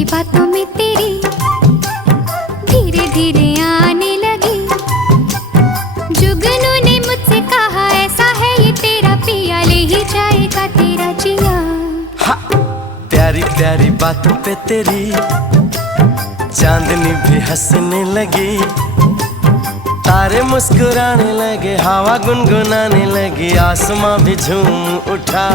मीठी बातों में तेरी धीरे धीरे आने लगी। जुगनू ने मुझसे कहा ऐसा है ये तेरा पिया, ले ही जाएगा तेरा जिया। प्यारी प्यारी बातों पे तेरी चांदनी भी हंसने लगी। तारे मुस्कुराने लगे, हवा गुनगुनाने लगी, आसमां भी झूम उठा।